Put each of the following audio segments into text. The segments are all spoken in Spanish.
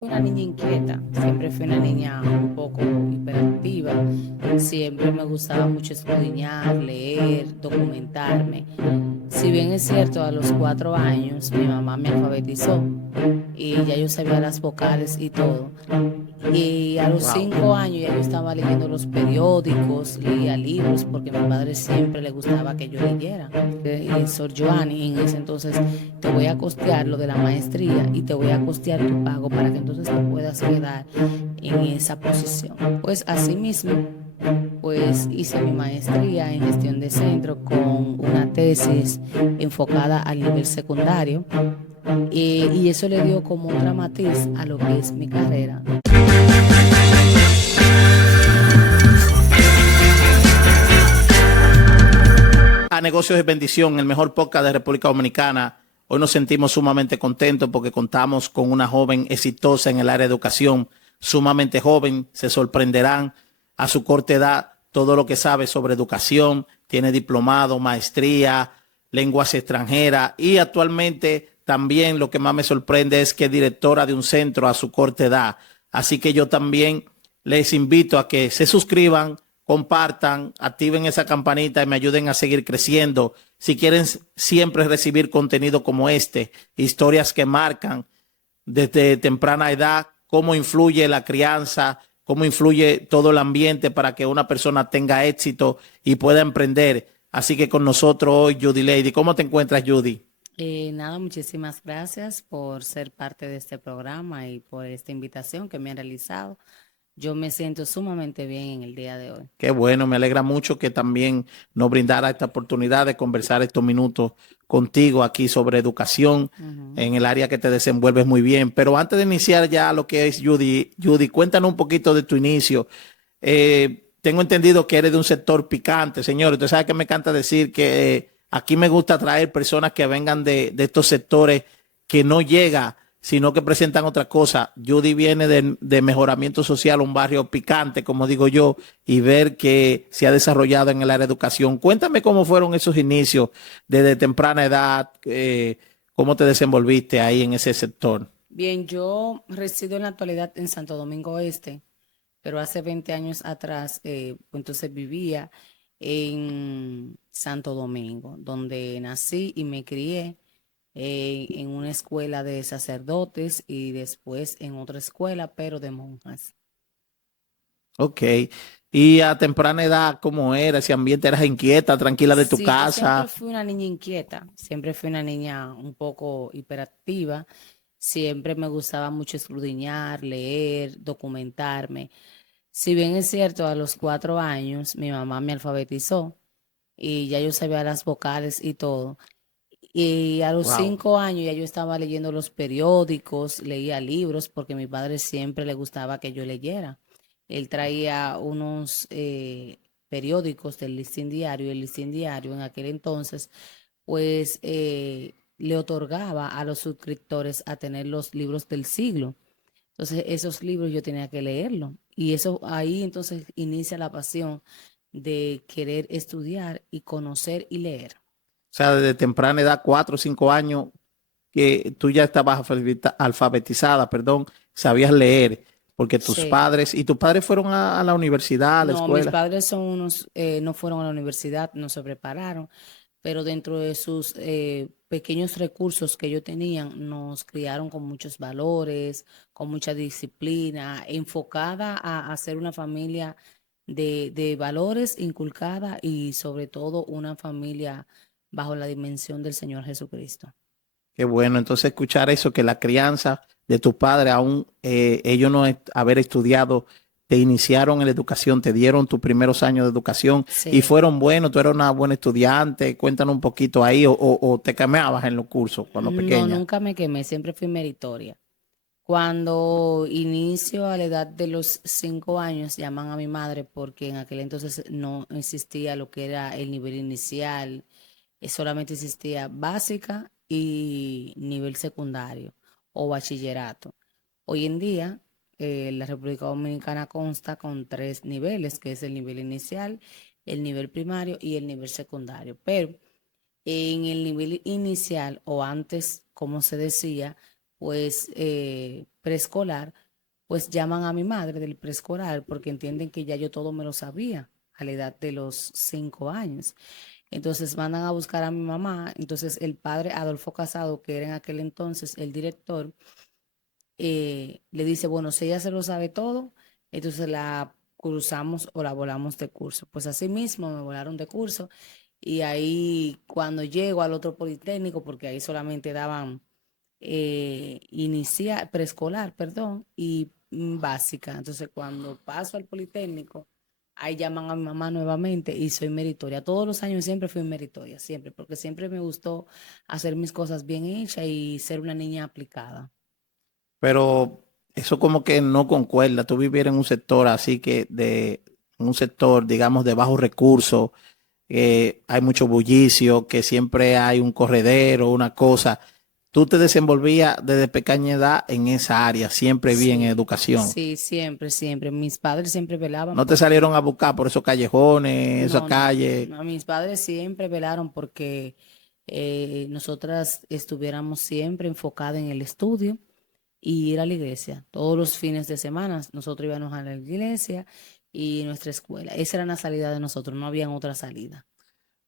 Fui una niña inquieta, siempre fui una niña un poco hiperactiva, siempre me gustaba mucho escudriñar, leer, documentarme. Si bien es cierto, a los 4 años mi mamá me alfabetizó y ya yo sabía las vocales y todo. Y a los Wow. 5 años ya yo estaba leyendo los periódicos, leía libros, porque a mi padre siempre le gustaba que yo leyera. Sor Joanny, en ese entonces te voy a costear lo de la maestría y te voy a costear tu pago para que entonces te puedas quedar en esa posición. Pues así mismo, pues hice mi maestría en gestión de centro con una tesis enfocada al nivel secundario y eso le dio como otra matiz a lo que es mi carrera. A Negocios de Bendición, el mejor podcast de República Dominicana. Hoy nos sentimos sumamente contentos porque contamos con una joven exitosa en el área de educación, sumamente joven. Se sorprenderán a su corta edad todo lo que sabe sobre educación. Tiene diplomado, maestría, lenguas extranjeras y actualmente también lo que más me sorprende es que es directora de un centro a su corta edad. Así que yo también les invito a que se suscriban, compartan, activen esa campanita y me ayuden a seguir creciendo. Si quieren siempre recibir contenido como este, historias que marcan desde temprana edad, cómo influye la crianza, cómo influye todo el ambiente para que una persona tenga éxito y pueda emprender. Así que con nosotros hoy, Judy Lady. ¿Cómo te encuentras, Judy? Nada, muchísimas gracias por ser parte de este programa y por esta invitación que me han realizado. Yo me siento sumamente bien en el día de hoy. Qué bueno, me alegra mucho que también nos brindara esta oportunidad de conversar estos minutos contigo aquí sobre educación Ujú. en el área que te desenvuelves muy bien. Pero antes de iniciar ya lo que es Judy, cuéntanos un poquito de tu inicio. Tengo entendido que eres de un sector picante, señor. Usted sabe que me encanta decir que aquí me gusta traer personas que vengan de estos sectores que no llega, sino que presentan otra cosa. Judy viene de mejoramiento social, un barrio picante, como digo yo, y ver que se ha desarrollado en el área de educación. Cuéntame cómo fueron esos inicios desde temprana edad, cómo te desenvolviste ahí en ese sector. Bien, yo resido en la actualidad en Santo Domingo Este, pero hace 20 años atrás, pues entonces vivía en Santo Domingo, donde nací y me crié en una escuela de sacerdotes y después en otra escuela, pero de monjas. Ok. Y a temprana edad, ¿cómo era ese ambiente? ¿Eras inquieta, tranquila de tu Sí, yo siempre casa? fui una niña inquieta, siempre fui una niña un poco hiperactiva, siempre me gustaba mucho escudriñar, leer, documentarme. Si bien es cierto, a los 4 años mi mamá me alfabetizó y ya yo sabía las vocales y todo. Y a los Wow. 5 años ya yo estaba leyendo los periódicos, leía libros, porque a mi padre siempre le gustaba que yo leyera. Él traía unos periódicos del Listín Diario, y el Listín Diario en aquel entonces, pues le otorgaba a los suscriptores a tener los libros del siglo. Entonces, esos libros yo tenía que leerlos. Y eso ahí entonces inicia la pasión de querer estudiar y conocer y leer. O sea, desde temprana edad, 4 o 5 años, que tú ya estabas alfabetizada, perdón, sabías leer, porque Sí. tus padres fueron a la universidad, a la No, mis escuela. padres son unos, no fueron a la universidad, no se prepararon, pero dentro de sus pequeños recursos que ellos tenían, nos criaron con muchos valores, con mucha disciplina, enfocada a ser una familia de valores inculcada y sobre todo una familia bajo la dimensión del Señor Jesucristo. Qué bueno, entonces escuchar eso, que la crianza de tus padres, aún ellos no haber estudiado, te iniciaron en la educación, te dieron tus primeros años de educación y Sí. fueron buenos, tú eras una buena estudiante, cuéntanos un poquito ahí, o te cambiabas en los cursos cuando No, pequeña. nunca me quemé, siempre fui meritoria. Cuando inicio a la edad de los 5 años, llaman a mi madre porque en aquel entonces no existía lo que era el nivel inicial, solamente existía básica y nivel secundario o bachillerato. Hoy en día, la República Dominicana consta con 3 niveles, que es el nivel inicial, el nivel primario y el nivel secundario. Pero en el nivel inicial o antes, como se decía, pues preescolar, pues llaman a mi madre del preescolar porque entienden que ya yo todo me lo sabía a la edad de los 5 años. Entonces mandan a buscar a mi mamá. Entonces el padre Adolfo Casado, que era en aquel entonces el director, le dice, bueno, si ella se lo sabe todo, entonces la cruzamos o la volamos de curso. Pues así mismo me volaron de curso y ahí cuando llego al otro politécnico, porque ahí solamente daban preescolar, perdón, y básica. Entonces cuando paso al politécnico, ahí llaman a mi mamá nuevamente y soy meritoria. Todos los años siempre fui meritoria, siempre, porque siempre me gustó hacer mis cosas bien hechas y ser una niña aplicada. Pero eso como que no concuerda. Tú vivir en un sector así que de un sector, digamos, de bajos recursos, hay mucho bullicio, que siempre hay un corredero, una cosa. Tú te desenvolvías desde pequeña edad en esa área, siempre bien en Sí, educación. sí, siempre, siempre. Mis padres siempre velaban No te porque, salieron a buscar por esos callejones, esas no, no, calles. no, mis padres siempre velaron porque nosotras estuviéramos siempre enfocadas en el estudio y ir a la iglesia. Todos los fines de semana nosotros íbamos a la iglesia y nuestra escuela. Esa era la salida de nosotros, no había otra salida.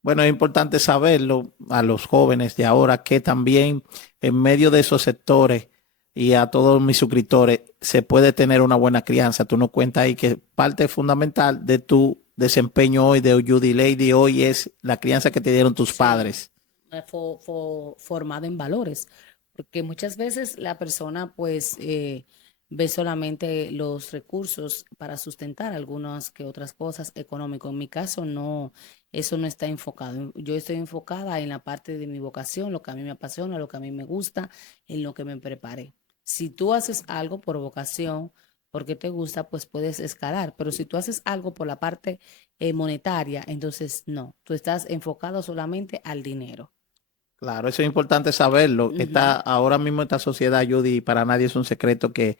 Bueno, es importante saberlo a los jóvenes de ahora que también en medio de esos sectores y a todos mis suscriptores se puede tener una buena crianza. Tú nos cuentas ahí que parte fundamental de tu desempeño hoy de Judy Lady hoy es la crianza que te dieron tus Sí, padres. formado en valores, porque muchas veces la persona pues ve solamente los recursos para sustentar algunas que otras cosas económicas. En mi caso no, eso no está enfocado. Yo estoy enfocada en la parte de mi vocación, lo que a mí me apasiona, lo que a mí me gusta, en lo que me preparé. Si tú haces algo por vocación, porque te gusta, pues puedes escalar, pero si tú haces algo por la parte monetaria, entonces no, tú estás enfocado solamente al dinero. Claro, eso es importante saberlo. Ujú. Ahora mismo esta sociedad, Judy, para nadie es un secreto que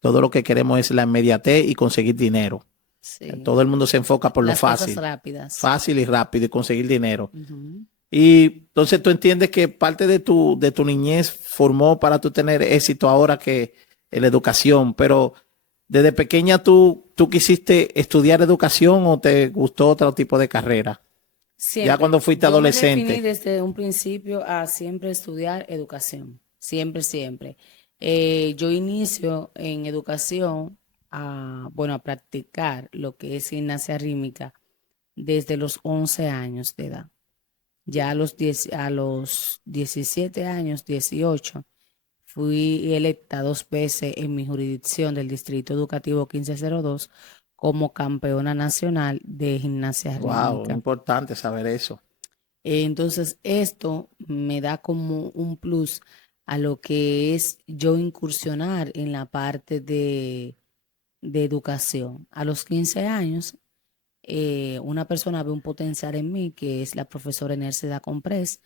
todo lo que queremos es la inmediatez y conseguir dinero. Sí, Todo el mundo se enfoca por lo las cosas fácil, rápidas. fácil y rápido y conseguir dinero. Ujú. Y entonces tú entiendes que parte de tu niñez formó para tú tener éxito ahora que en la educación, pero desde pequeña tú quisiste estudiar educación o te gustó otro tipo de carrera, ya Siempre, cuando fuiste yo me definí adolescente. desde un principio a siempre estudiar educación, siempre, siempre. Yo inicio en educación bueno, a practicar lo que es gimnasia rítmica desde los 11 años de edad. Ya a los 17 años, 18, fui electa 2 veces en mi jurisdicción del Distrito Educativo 1502 como campeona nacional de gimnasia Wow, rítmica. importante saber eso. Entonces, esto me da como un plus a lo que es yo incursionar en la parte de educación. A los 15 años, una persona ve un potencial en mí, que es la profesora Enerceda Comprés,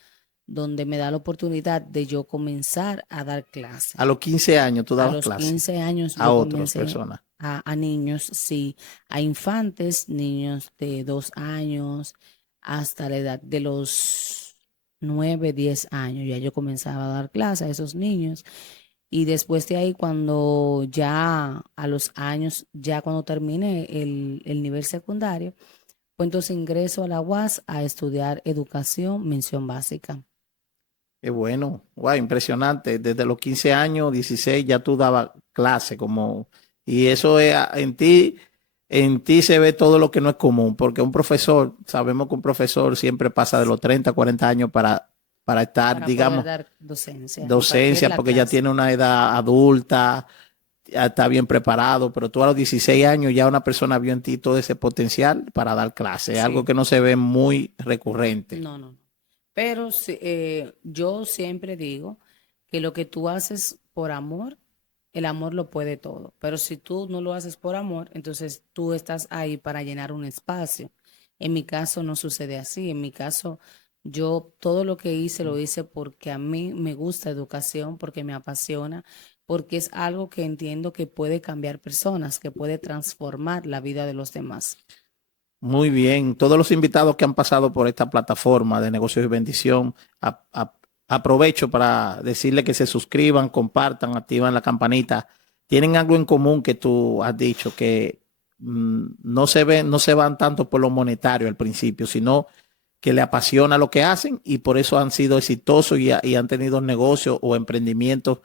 donde me da la oportunidad de yo comenzar a dar clase. A los 15 años tú A dabas los clase 15 años a yo otras comencé personas. a niños, sí, a infantes, niños de 2 años, hasta la edad de los 9, 10 años. Ya yo comenzaba a dar clase a esos niños. Y después de ahí, cuando ya a los años, ya cuando terminé el nivel secundario, pues entonces ingreso a la UAS a estudiar educación, mención básica. Qué bueno, wow, impresionante. Desde los 15 años, 16 ya tú dabas clase como, y eso es, en ti se ve todo lo que no es común, porque un profesor, sabemos que un profesor siempre pasa de los 30 40 años para estar, Para poder digamos, dar docencia, impartir docencia, la porque ya clase. tiene una edad adulta, ya está bien preparado, pero tú a los 16 años ya una persona vio en ti todo ese potencial para dar clase, algo Sí. que no se ve muy recurrente. No, no, no. Pero sí, yo siempre digo que lo que tú haces por amor, el amor lo puede todo. Pero si tú no lo haces por amor, entonces tú estás ahí para llenar un espacio. En mi caso no sucede así. En mi caso, yo todo lo que hice lo hice porque a mí me gusta educación, porque me apasiona, porque es algo que entiendo que puede cambiar personas, que puede transformar la vida de los demás. Muy bien, todos los invitados que han pasado por esta plataforma de negocios y bendición aprovecho para decirle que se suscriban, compartan, activan la campanita. Tienen algo en común que tú has dicho, que no se van tanto por lo monetario al principio, sino que le apasiona lo que hacen y por eso han sido exitosos y han tenido negocios o emprendimientos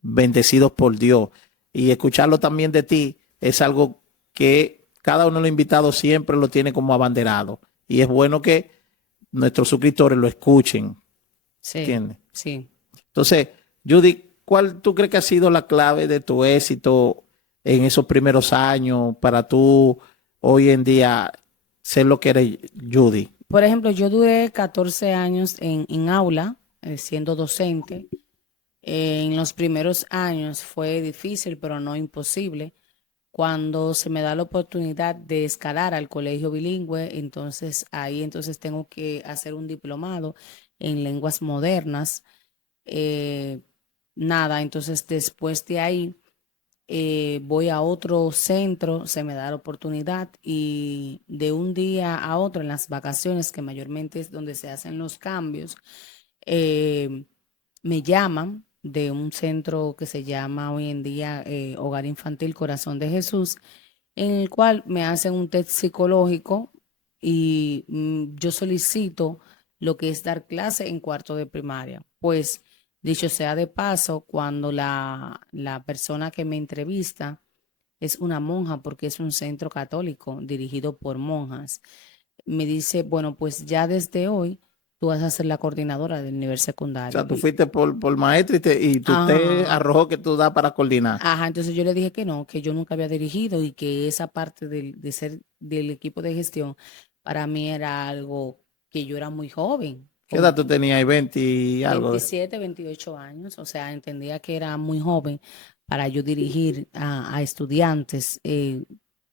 bendecidos por Dios. Y escucharlo también de ti es algo que cada uno de los invitados siempre lo tiene como abanderado. Y es bueno que nuestros suscriptores lo escuchen. Sí, ¿Entiendes? sí. Entonces, Judy, ¿cuál tú crees que ha sido la clave de tu éxito en esos primeros años para tú hoy en día ser lo que eres, Judy? Por ejemplo, yo duré 14 años en aula, siendo docente. En los primeros años fue difícil, pero no imposible. Cuando se me da la oportunidad de escalar al colegio bilingüe, entonces ahí entonces tengo que hacer un diplomado en lenguas modernas. Eh, Nada, entonces después de ahí voy a otro centro, se me da la oportunidad y de un día a otro en las vacaciones, que mayormente es donde se hacen los cambios, eh, me llaman de un centro que se llama hoy en día Hogar Infantil Corazón de Jesús, en el cual me hacen un test psicológico y yo solicito lo que es dar clase en cuarto de primaria. Pues, dicho sea de paso, cuando la persona que me entrevista es una monja, porque es un centro católico dirigido por monjas, me dice, bueno, pues ya desde hoy tú vas a ser la coordinadora del nivel O secundario. sea, tú fuiste por maestro y tú te Ajá. arrojó que tú das para coordinar. Ajá, entonces yo le dije que no, que yo nunca había dirigido y que esa parte de ser del equipo de gestión para mí era algo que yo era muy joven, ¿Qué edad tú tenías ahí? 20 y algo. 27, 28 años, o sea, entendía que era muy joven para yo dirigir a estudiantes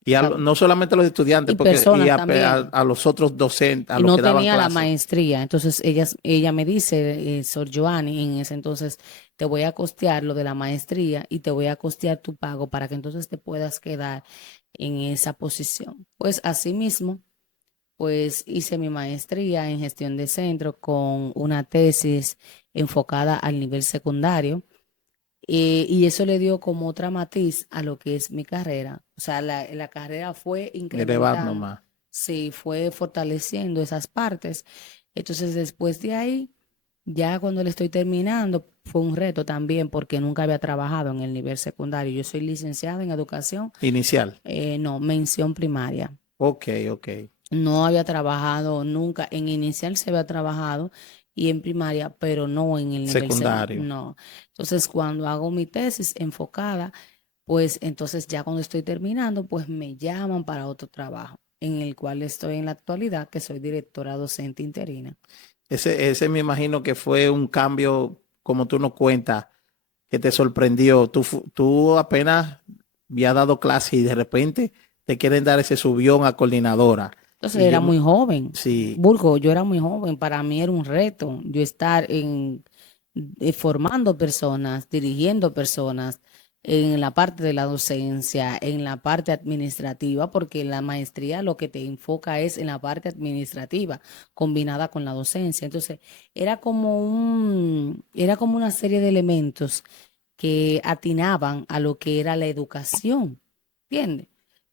Y no solamente a los estudiantes, y porque personas también. a los otros docentes, a Y los no que daban tenía la clases. maestría. Entonces ella me dice, Sor Joanny, en ese entonces te voy a costear lo de la maestría y te voy a costear tu pago para que entonces te puedas quedar en esa posición. Pues así mismo, pues hice mi maestría en gestión de centro con una tesis enfocada al nivel secundario. Y eso le dio como otra matiz a lo que es mi carrera. O sea, la carrera fue Elevando incrementando, más. sí, fue fortaleciendo esas partes. Entonces, después de ahí, ya cuando le estoy terminando, fue un reto también porque nunca había trabajado en el nivel secundario. Yo soy licenciada en educación, Inicial. no, mención primaria. Ok, ok. No había trabajado nunca, en inicial se había trabajado y en primaria, pero no en el nivel Secundario. no. Entonces, cuando hago mi tesis enfocada, pues entonces ya cuando estoy terminando, pues me llaman para otro trabajo, en el cual estoy en la actualidad, que soy directora docente interina. Ese me imagino que fue un cambio, como tú nos cuentas, que te sorprendió. Tú apenas había dado clase y de repente te quieren dar ese subión a coordinadora. Entonces Y era yo, muy joven. sí, Burgo, yo era muy joven. Para mí era un reto yo estar formando personas, dirigiendo personas en la parte de la docencia, en la parte administrativa, porque la maestría lo que te enfoca es en la parte administrativa combinada con la docencia. Entonces, era como una serie de elementos que atinaban a lo que era la educación. ¿Entiendes?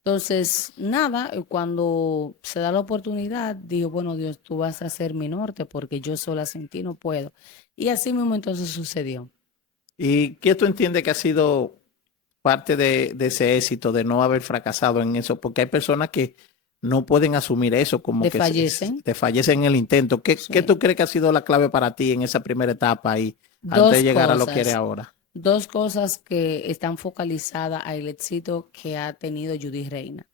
Entonces, nada, cuando se da la oportunidad, digo, bueno, Dios, tú vas a ser mi norte porque yo sola sin ti no puedo. Y así mismo entonces sucedió. ¿y qué tú entiendes que ha sido parte de ese éxito, de no haber fracasado en eso? Porque hay personas que no pueden asumir eso, como que Desfallecen. te fallecen en el intento. ¿Qué Sí. tú crees que ha sido la clave para ti en esa primera etapa y antes de Dos llegar a lo que eres cosas, ahora? dos cosas que están focalizadas al éxito que ha tenido Judy Reina.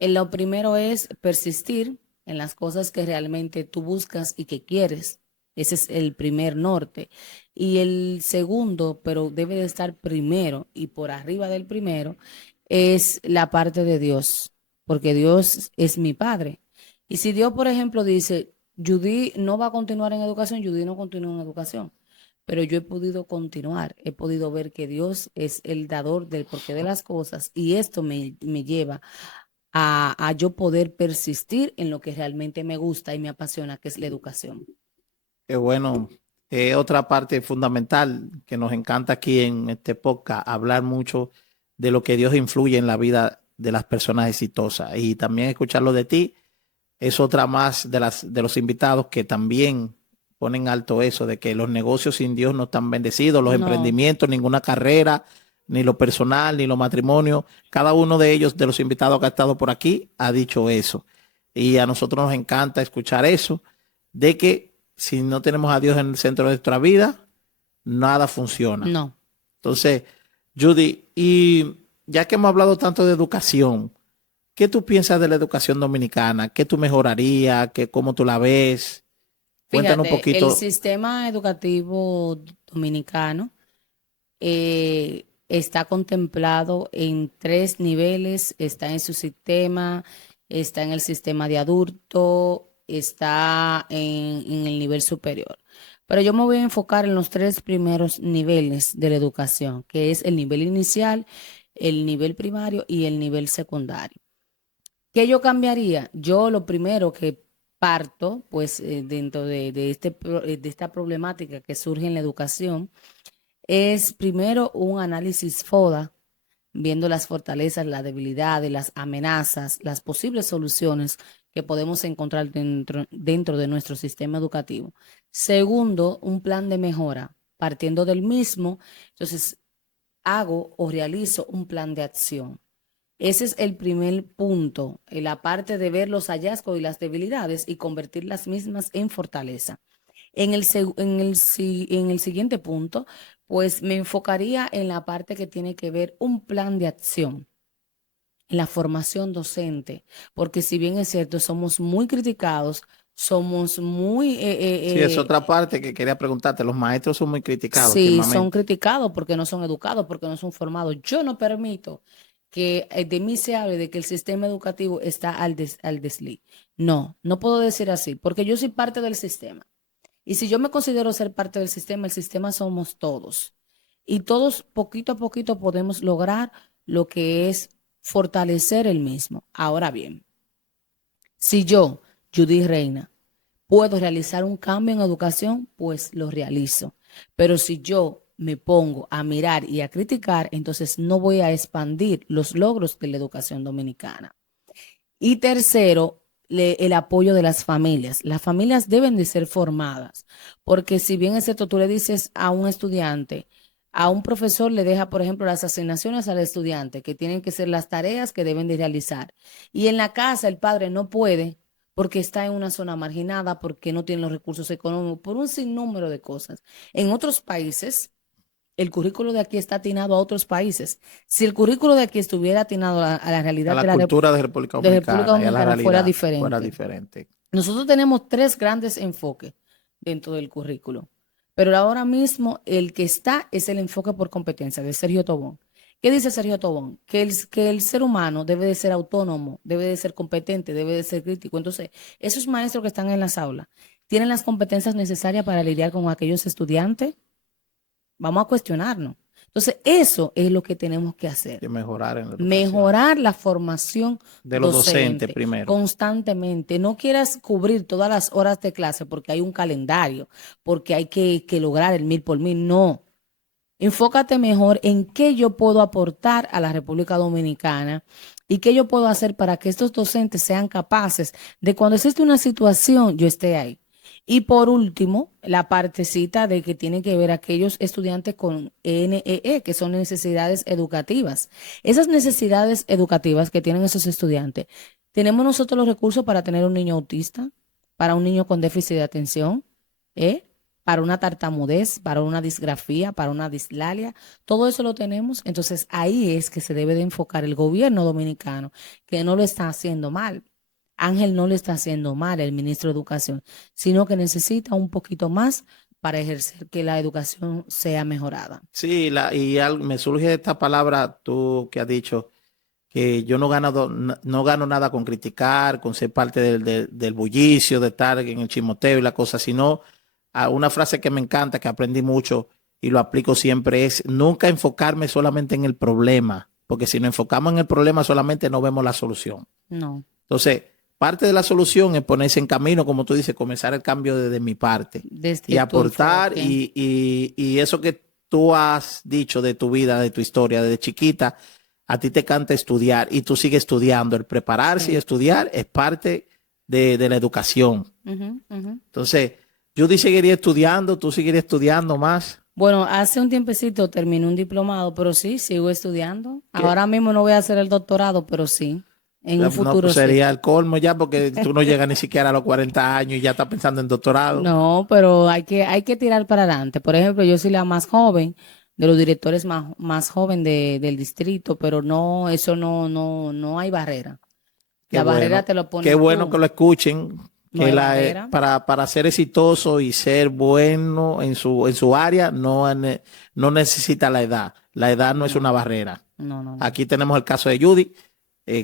Lo primero es persistir en las cosas que realmente tú buscas y que quieres. Ese es el primer norte. Y el segundo, pero debe de estar primero y por arriba del primero, es la parte de Dios, porque Dios es mi padre. Y si Dios, por ejemplo, dice, Judy no va a continuar en educación, Judy no continúa en educación. Pero yo he podido continuar, he podido ver que Dios es el dador del porqué de las cosas y esto me lleva a yo poder persistir en lo que realmente me gusta y me apasiona, que es la educación. Qué bueno. Otra parte fundamental que nos encanta aquí en este podcast, hablar mucho de lo que Dios influye en la vida de las personas exitosas y también escucharlo de ti es otra más de los invitados que también ponen alto eso de que los negocios sin Dios no están bendecidos, los No, emprendimientos, ninguna carrera, ni lo personal, ni lo matrimonio. Cada uno de ellos, de los invitados que ha estado por aquí, ha dicho eso. Y a nosotros nos encanta escuchar eso, de que si no tenemos a Dios en el centro de nuestra vida, nada funciona. no. Entonces, Judy, y ya que hemos hablado tanto de educación, ¿qué tú piensas de la educación dominicana? ¿Qué tú mejorarías? ¿Cómo tú la ves? Cuéntanos un Fíjate, el poquito. sistema educativo dominicano está contemplado en tres niveles, está en su sistema, está en el sistema de adulto, está en el nivel superior. Pero yo me voy a enfocar en los tres primeros niveles de la educación, que es el nivel inicial, el nivel primario y el nivel secundario. ¿Qué yo cambiaría? Yo lo primero que parto, pues dentro de esta problemática que surge en la educación, es primero un análisis FODA, viendo las fortalezas, las debilidades, las amenazas, las posibles soluciones que podemos encontrar dentro de nuestro sistema educativo. Segundo, un plan de mejora. Partiendo del mismo, entonces hago o realizo un plan de acción. Ese es el primer punto, la parte de ver los hallazgos y las debilidades y convertir las mismas en fortaleza. En el siguiente punto, pues me enfocaría en la parte que tiene que ver un plan de acción, en la formación docente, porque si bien es cierto, somos muy criticados, somos muy, Sí, es otra parte que quería preguntarte. Los maestros son muy criticados sí, son últimamente. criticados porque no son educados, porque no son formados. Yo no permito que de mí se hable de que el sistema educativo está al desliz. No, no puedo decir así, porque yo soy parte del sistema. Y si yo me considero ser parte del sistema, el sistema somos todos. Y todos poquito a poquito podemos lograr lo que es fortalecer el mismo. Ahora bien, si yo, Judy Reina, puedo realizar un cambio en educación, pues lo realizo. Pero si yo me pongo a mirar y a criticar, entonces no voy a expandir los logros de la educación dominicana. Y tercero, el apoyo de las familias. Las familias deben de ser formadas, porque si bien es cierto, tú le dices a un estudiante, a un profesor le deja, por ejemplo, las asignaciones al estudiante, que tienen que ser las tareas que deben de realizar. Y en la casa el padre no puede porque está en una zona marginada, porque no tiene los recursos económicos, por un sinnúmero de cosas. En otros países el currículo de aquí está atinado a otros países. Si el currículo de aquí estuviera atinado a la A realidad la cultura de República de República Dominicana y a la Dominicana, fuera realidad fuera diferente. diferente. Nosotros tenemos tres grandes enfoques dentro del currículo, pero ahora mismo el que está es el enfoque por competencia de Sergio Tobón. ¿Qué dice Sergio Tobón? Que el ser humano debe de ser autónomo, debe de ser competente, debe de ser crítico. Entonces, esos maestros que están en las aulas, ¿tienen las competencias necesarias para lidiar con aquellos estudiantes? Vamos a cuestionarnos. Entonces, eso es lo que tenemos que hacer. Que mejorar en la educación. Mejorar la formación De los docentes docente primero. constantemente. No quieras cubrir todas las horas de clase porque hay un calendario, porque hay que lograr el 1000 por 1000. No. Enfócate mejor en qué yo puedo aportar a la República Dominicana y qué yo puedo hacer para que estos docentes sean capaces de cuando existe una situación, yo esté ahí. Y por último, la partecita de que tiene que ver aquellos estudiantes con NEE, que son necesidades educativas. Esas necesidades educativas que tienen esos estudiantes, ¿tenemos nosotros los recursos para tener un niño autista, para un niño con déficit de atención? ¿Eh? Para una tartamudez, para una disgrafía, para una dislalia, todo eso lo tenemos. Entonces ahí es que se debe de enfocar el gobierno dominicano, que no lo está haciendo mal. Ángel no lo está haciendo mal, el ministro de Educación, sino que necesita un poquito más para ejercer que la educación sea mejorada. Sí, me surge esta palabra tú que has dicho que yo no gano nada con criticar, con ser parte del bullicio, de estar en el chimoteo y la cosa, sino a una frase que me encanta, que aprendí mucho y lo aplico siempre, es nunca enfocarme solamente en el problema, porque si nos enfocamos en el problema solamente no vemos la solución. No, Entonces, parte de la solución es ponerse en camino, como tú dices, comenzar el cambio desde mi parte Desde y tu aportar enfoque. y eso que tú has dicho de tu vida, de tu historia, desde chiquita, a ti te canta estudiar y tú sigues estudiando. El prepararse y Sí. estudiar es parte de la educación. Ujú, ujú. Entonces, Judy seguiría estudiando, tú seguirías estudiando más. Bueno, hace un tiempecito terminé un diplomado, pero sí, sigo estudiando. ¿Qué? Ahora mismo no voy a hacer el doctorado, pero sí, en un No, futuro pues sí. sería el colmo ya porque tú no llegas ni siquiera a los 40 años y ya estás pensando en doctorado. No, pero hay que tirar para adelante. Por ejemplo, yo soy la más joven de los directores más joven del distrito, pero no, eso no hay barrera. La barrera te lo Qué pones bueno que tú, lo escuchen, no hay barrera. para ser exitoso y ser bueno en su área no necesita la edad. La edad no es una No, barrera. no. Aquí tenemos el caso de Judy,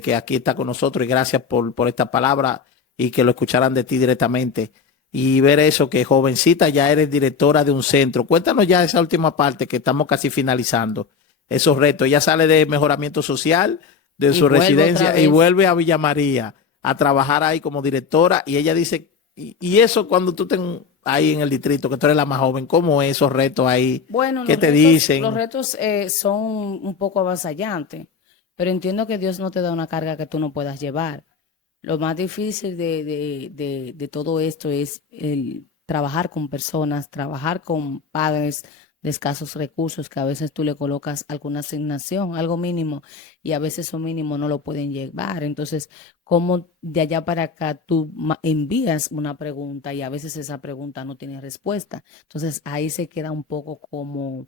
que aquí está con nosotros y gracias por esta palabra y que lo escucharan de ti directamente. Y ver eso, que jovencita ya eres directora de un centro. Cuéntanos ya esa última parte que estamos casi finalizando. Esos retos. Ella sale de mejoramiento social de Y su vuelvo otra residencia y vez. vuelve a Villa María a trabajar ahí como directora. Y ella dice, y eso cuando tú ten ahí en el distrito, que tú eres la más joven, ¿cómo es esos retos ahí? Bueno, ¿Qué los te retos, los dicen? retos son un poco avasallantes, pero entiendo que Dios no te da una carga que tú no puedas llevar. Lo más difícil de todo esto es el trabajar con personas, trabajar con padres de escasos recursos, que a veces tú le colocas alguna asignación, algo mínimo, y a veces eso mínimo no lo pueden llevar. Entonces, ¿cómo de allá para acá tú envías una pregunta y a veces esa pregunta no tiene respuesta? Entonces, ahí se queda un poco como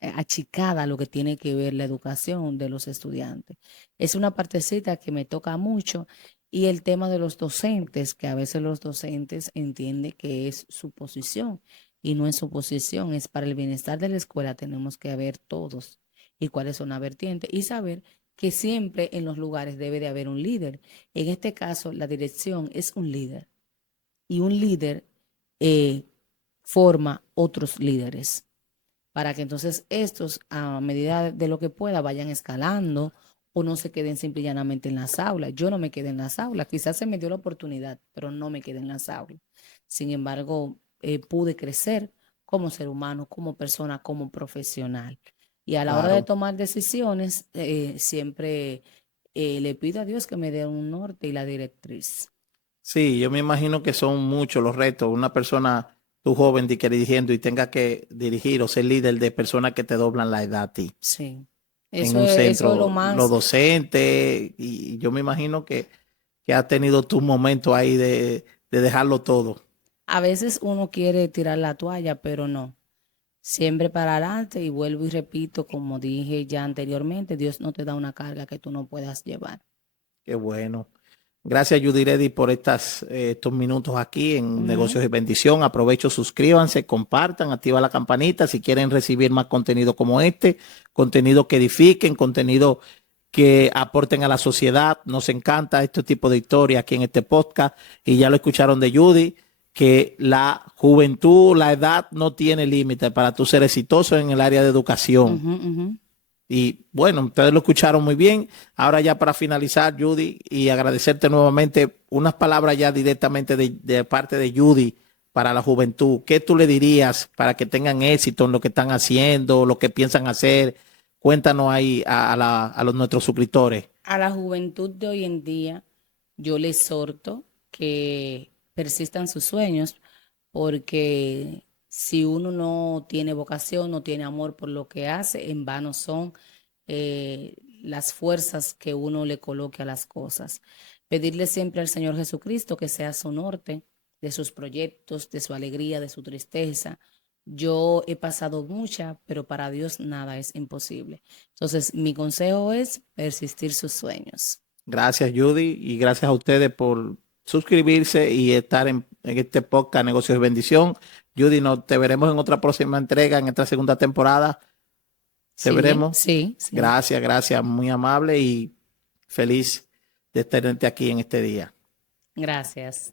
achicada lo que tiene que ver la educación de los estudiantes. Es una partecita que me toca mucho y el tema de los docentes, que a veces los docentes entienden que es su posición y no es su posición, es para el bienestar de la escuela, tenemos que ver todos y cuáles son las vertientes y saber que siempre en los lugares debe de haber un líder. En este caso, la dirección es un líder y un líder eh, forma otros líderes para que entonces estos, a medida de lo que pueda, vayan escalando o no se queden simple y llanamente en las aulas. Yo no me quedé en las aulas, quizás se me dio la oportunidad, pero no me quedé en las aulas. Sin embargo, pude crecer como ser humano, como persona, como profesional. Y a la hora de Claro. tomar decisiones, siempre le pido a Dios que me dé un norte y la directriz. Sí, yo me imagino que son muchos los retos. Una persona, tú joven, que dirigiendo y tenga que dirigir o ser líder de personas que te doblan la edad a ti Sí, en eso un eso es lo centro, los más. docentes, y yo me imagino que has tenido tu momento ahí de dejarlo todo. A veces uno quiere tirar la toalla, pero no. Siempre para adelante y vuelvo y repito, como dije ya anteriormente, Dios no te da una carga que tú no puedas llevar. Qué bueno. Gracias, Judy Reddy, por estos minutos aquí en Ujú. Negocios y Bendición. Aprovecho, suscríbanse, compartan, activa la campanita si quieren recibir más contenido como este, contenido que edifiquen, contenido que aporten a la sociedad. Nos encanta este tipo de historia aquí en este podcast y ya lo escucharon de Judy, que la juventud, la edad no tiene límite para tú ser exitoso en el área de educación. Ujú, ujú. Y bueno, ustedes lo escucharon muy bien. Ahora ya para finalizar, Judy, y agradecerte nuevamente unas palabras ya directamente de parte de Judy para la juventud. ¿Qué tú le dirías para que tengan éxito en lo que están haciendo, lo que piensan hacer? Cuéntanos ahí a los nuestros suscriptores. A la juventud de hoy en día, yo les exhorto que persistan sus sueños, porque si uno no tiene vocación, no tiene amor por lo que hace, en vano son las fuerzas que uno le coloque a las cosas. Pedirle siempre al Señor Jesucristo que sea su norte de sus proyectos, de su alegría, de su tristeza. Yo he pasado mucha, pero para Dios nada es imposible. Entonces, mi consejo es persistir sus sueños. Gracias, Judy, y gracias a ustedes por suscribirse y estar en este podcast Negocios de Bendición. Judy, te veremos en otra próxima entrega, en esta segunda temporada. Te Sí, veremos. sí, sí. Gracias, gracias, muy amable y feliz de tenerte aquí en este día. Gracias.